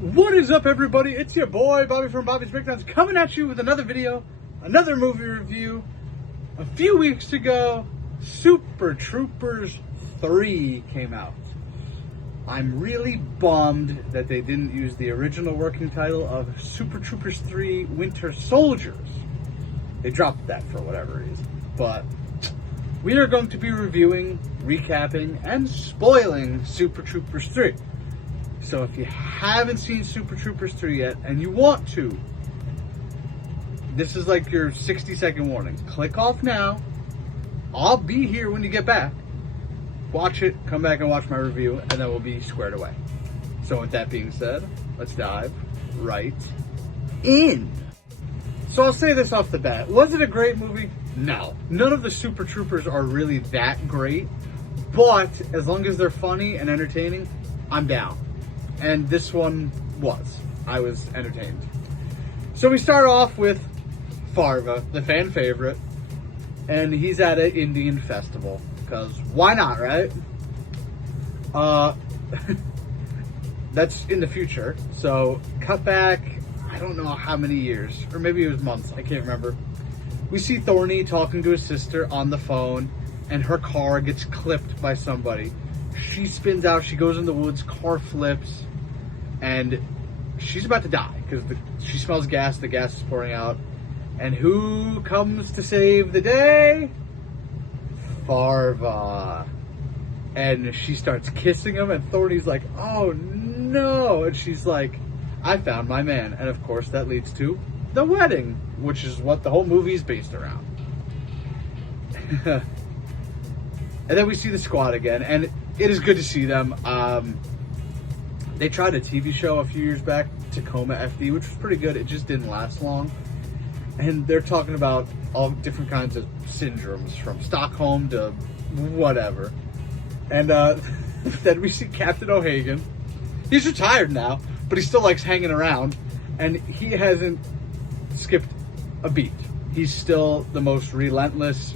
What is up, everybody? It's your boy Bobby from Bobby's Breakdowns coming at you with another video, another movie review. A few weeks ago, Super Troopers 3 came out. I'm really bummed that they didn't use the original working title of Super Troopers 3 Winter Soldiers. They dropped that for whatever reason. But we are going to be reviewing, recapping, and spoiling Super Troopers 3. So if you haven't seen Super Troopers 3 yet, and you want to, this is like your 60-second warning. Click off now. I'll be here when you get back. Watch it, come back and watch my review, and then we'll be squared away. So with that being said, let's dive right in. So I'll say this off the bat. Was it a great movie? No. None of the Super Troopers are really that great, but as long as they're funny and entertaining, I'm down. And this one was. I was entertained. So we start off with Farva, the fan favorite, and he's at an Indian festival, because why not, right? That's in the future. So cut back, I don't know how many years, or maybe it was months, I can't remember. We see Thorny talking to his sister on the phone, and her car gets clipped by somebody. She spins out, she goes in the woods, car flips, and she's about to die because she smells gas, the gas is pouring out. And who comes to save the day? Farva. And she starts kissing him, and Thorny's like, oh no. And she's like, I found my man. And of course that leads to the wedding, which is what the whole movie is based around. And then we see the squad again, and it is good to see them. They tried a TV show a few years back, Tacoma FD, which was pretty good. It just didn't last long. And they're talking about all different kinds of syndromes, from Stockholm to whatever. And then we see Captain O'Hagan. He's retired now, but he still likes hanging around. And he hasn't skipped a beat. He's still the most relentless,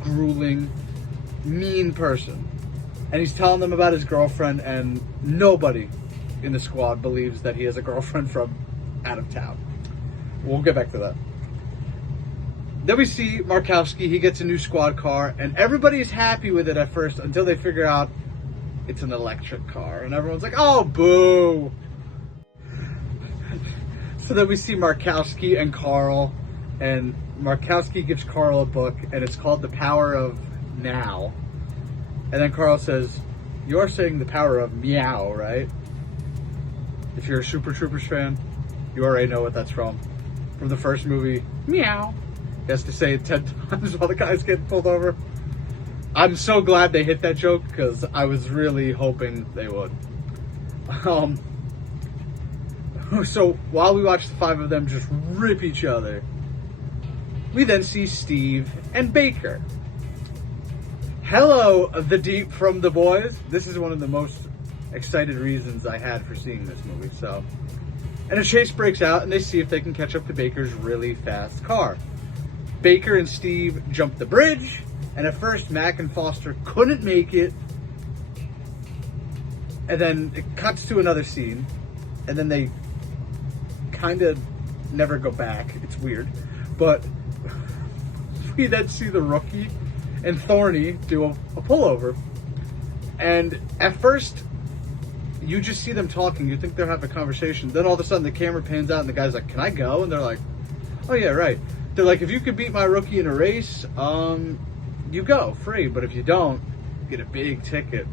grueling, mean person. And he's telling them about his girlfriend, and nobody in the squad believes that he has a girlfriend from out of town. We'll get back to that. Then we see Markowski. He gets a new squad car, and everybody is happy with it at first until they figure out it's an electric car. And everyone's like, oh, boo. So then we see Markowski and Carl, and Markowski gives Carl a book, and it's called The Power of Now. And then Carl says, you are saying the power of meow, right? If you're a Super Troopers fan, you already know what that's from. From the first movie, meow. He has to say it 10 times while the guy's getting pulled over. I'm so glad they hit that joke, because I was really hoping they would. So while we watch the five of them just rip each other, we then see Steve and Baker. Hello, the Deep from The Boys. This is one of the most excited reasons I had for seeing this movie. And a chase breaks out, and they see if they can catch up to Baker's really fast car. Baker and Steve jump the bridge, and at first Mac and Foster couldn't make it. And then it cuts to another scene, and then they kind of never go back. It's weird. But we then see the rookie and Thorny do a pullover. And at first, you just see them talking. You think they're having a conversation. Then all of a sudden, the camera pans out, and the guy's like, can I go? And they're like, oh, yeah, right. They're like, if you could beat my rookie in a race, you go, free. But if you don't, you get a big ticket.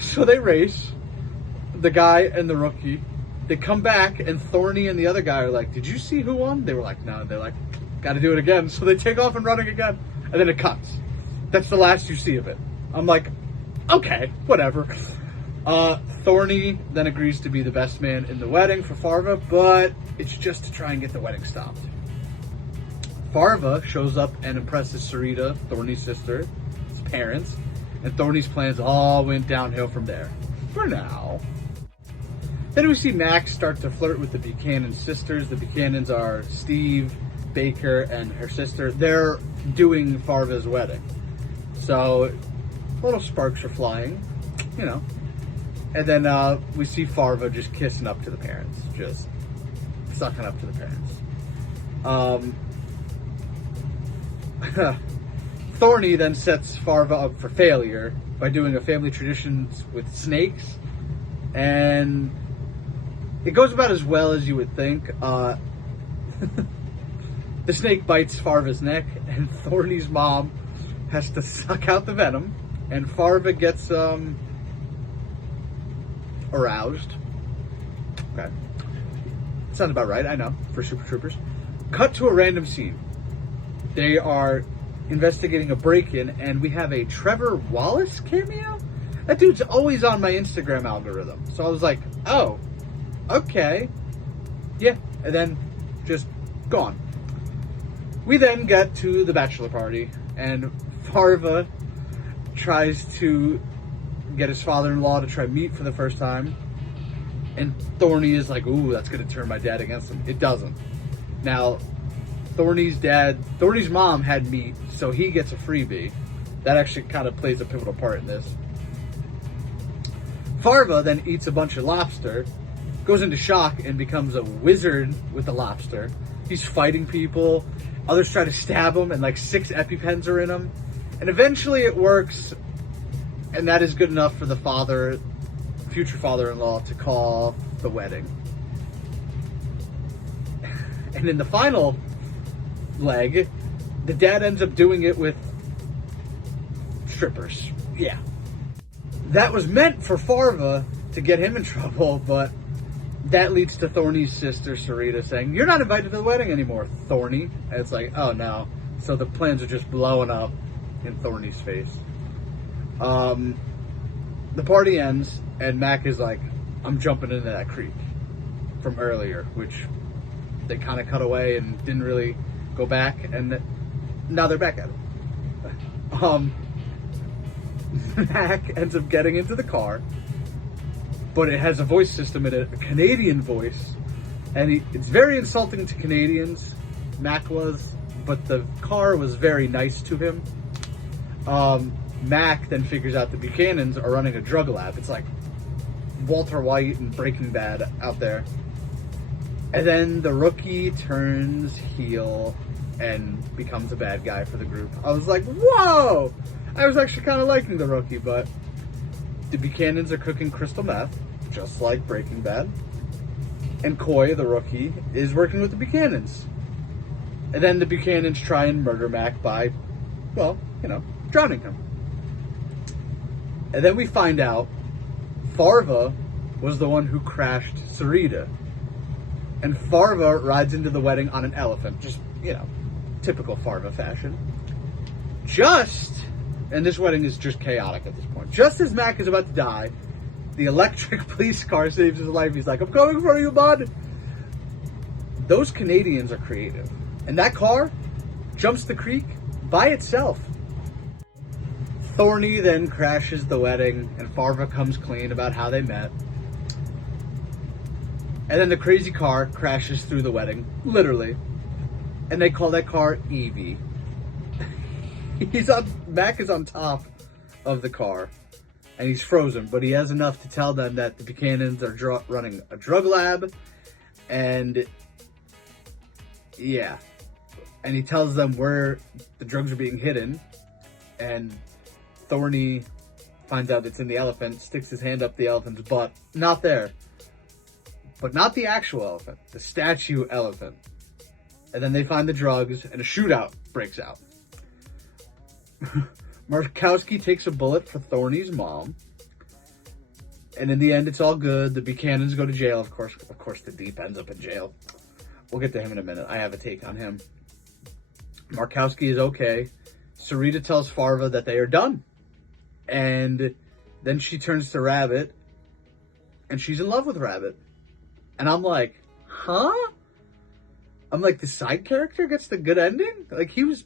So they race, the guy and the rookie. They come back, and Thorny and the other guy are like, did you see who won? They were like, no. They're like, got to do it again. So they take off and running again. And then it cuts. That's the last you see of it. I'm like, okay, whatever. Thorny then agrees to be the best man in the wedding for Farva, but it's just to try and get the wedding stopped. Farva shows up and impresses Sarita, Thorny's sister, his parents, and Thorny's plans all went downhill from there. For now. Then we see Max start to flirt with the Buchanan sisters. The Buchanans are Steve, Baker, and her sister. They're doing Farva's wedding. So little sparks are flying, you know. And then we see Farva just kissing up to the parents, just sucking up to the parents. Thorny then sets Farva up for failure by doing a family traditions with snakes, and it goes about as well as you would think. The snake bites Farva's neck, and Thorny's mom has to suck out the venom, and Farva gets aroused. Okay. Sounds about right, I know, for Super Troopers. Cut to a random scene. They are investigating a break-in, and we have a Trevor Wallace cameo? That dude's always on my Instagram algorithm. So I was like, oh, okay. Yeah, and then just gone. We then get to the bachelor party, and Farva tries to get his father-in-law to try meat for the first time. And Thorny is like, ooh, that's going to turn my dad against him. It doesn't. Now, Thorny's mom had meat, so he gets a freebie. That actually kind of plays a pivotal part in this. Farva then eats a bunch of lobster, goes into shock, and becomes a wizard with the lobster. He's fighting people. Others try to stab him, and like 6 EpiPens are in him. And eventually it works, and that is good enough for the future father-in-law to call the wedding. And in the final leg, the dad ends up doing it with strippers. Yeah. That was meant for Farva to get him in trouble, but that leads to Thorny's sister, Sarita, saying, "You're not invited to the wedding anymore, Thorny." And it's like, oh no. So the plans are just blowing up in Thorny's face. The party ends, and Mac is like, I'm jumping into that creek from earlier, which they kind of cut away and didn't really go back, and now they're back at it. Mac ends up getting into the car, but it has a voice system in it, a Canadian voice, and it's very insulting to Canadians, Mac was, but the car was very nice to him. Mac then figures out the Buchanans are running a drug lab. It's like Walter White and Breaking Bad out there. And then the rookie turns heel and becomes a bad guy for the group. I was like, whoa! I was actually kind of liking the rookie, but the Buchanans are cooking crystal meth, just like Breaking Bad. And Coy, the rookie, is working with the Buchanans. And then the Buchanans try and murder Mac by, well, drowning him. And then we find out Farva was the one who crashed Sarita. And Farva rides into the wedding on an elephant. Just, typical Farva fashion. And this wedding is just chaotic at this point. Just as Mac is about to die, the electric police car saves his life. He's like, I'm coming for you, bud. Those Canadians are creative. And that car jumps the creek by itself. Thorny then crashes the wedding, and Farva comes clean about how they met. And then the crazy car crashes through the wedding, literally. And they call that car Evie. Mac is on top of the car, and he's frozen, but he has enough to tell them that the Buchanans are running a drug lab, and yeah. And he tells them where the drugs are being hidden, and Thorny finds out it's in the elephant, sticks his hand up the elephant's butt. Not there. But not the actual elephant. The statue elephant. And then they find the drugs, and a shootout breaks out. Markowski takes a bullet for Thorny's mom. And in the end, it's all good. The Buchanans go to jail, of course. Of course, the Deep ends up in jail. We'll get to him in a minute. I have a take on him. Markowski is okay. Sarita tells Farva that they are done. And then she turns to Rabbit, and she's in love with Rabbit. And I'm like, huh? I'm like, the side character gets the good ending? Like, he was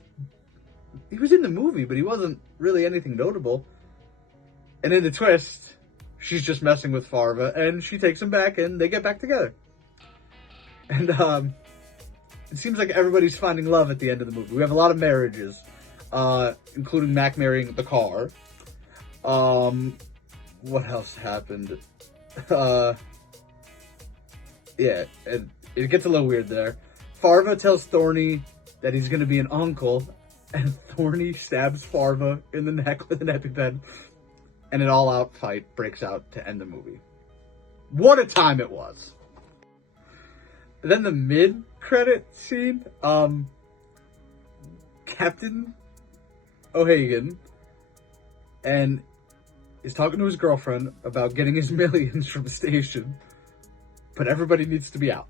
in the movie, but he wasn't really anything notable. And in the twist, she's just messing with Farva, and she takes him back, and they get back together. And it seems like everybody's finding love at the end of the movie. We have a lot of marriages, including Mac marrying the car. What else happened? Yeah, and it gets a little weird there. Farva tells Thorny that he's going to be an uncle, and Thorny stabs Farva in the neck with an EpiPen, and an all-out fight breaks out to end the movie. What a time it was! And then the mid-credit scene, Captain O'Hagan and is talking to his girlfriend about getting his millions from the station, but everybody needs to be out.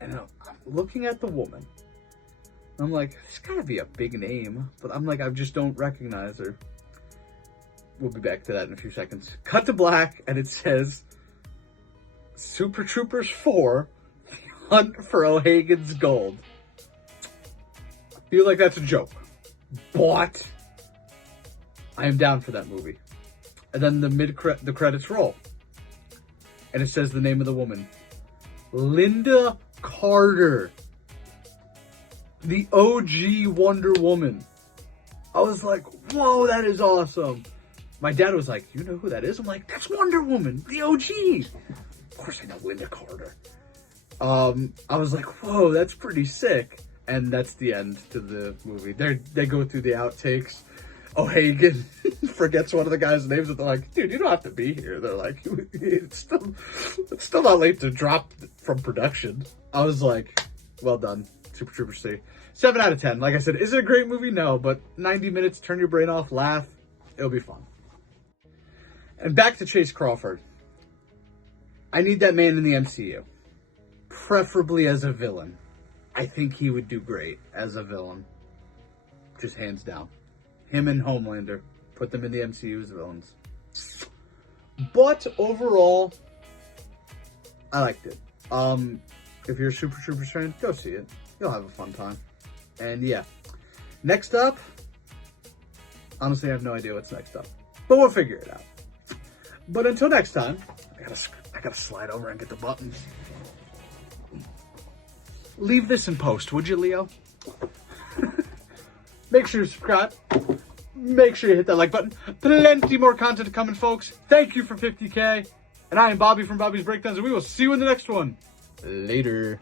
And I'm looking at the woman. I'm like, this gotta be a big name, but I'm like, I just don't recognize her. We'll be back to that in a few seconds. Cut to black, and it says, Super Troopers 4, Hunt for O'Hagan's Gold. I feel like that's a joke, but I am down for that movie. And then the credits roll, and it says the name of the woman, Linda Carter, the OG Wonder Woman. I was like, whoa, that is awesome. My dad was like, you know who that is? I'm like, that's Wonder Woman, the OG. Of course I know Linda Carter. I was like, whoa, that's pretty sick. And that's the end to the movie. They go through the outtakes. O'Hagan forgets one of the guys' names, and they're like, dude, you don't have to be here. They're like, it's still not late to drop from production. I was like, well done, Super Troopers 3. 7 out of 10. Like I said, is it a great movie? No, but 90 minutes, turn your brain off, laugh, it'll be fun. And back to Chase Crawford. I need that man in the MCU. Preferably as a villain. I think he would do great as a villain. Just hands down. Him and Homelander. Put them in the MCU as villains. But overall, I liked it. If you're a Super Troopers fan, go see it. You'll have a fun time. And yeah. Next up, honestly, I have no idea what's next up. But we'll figure it out. But until next time, I gotta slide over and get the buttons. Leave this in post, would you, Leo? Make sure you subscribe. Make sure you hit that like button. Plenty more content coming, folks. Thank you for 50K. And I am Bobby from Bobby's Breakdowns, and we will see you in the next one. Later.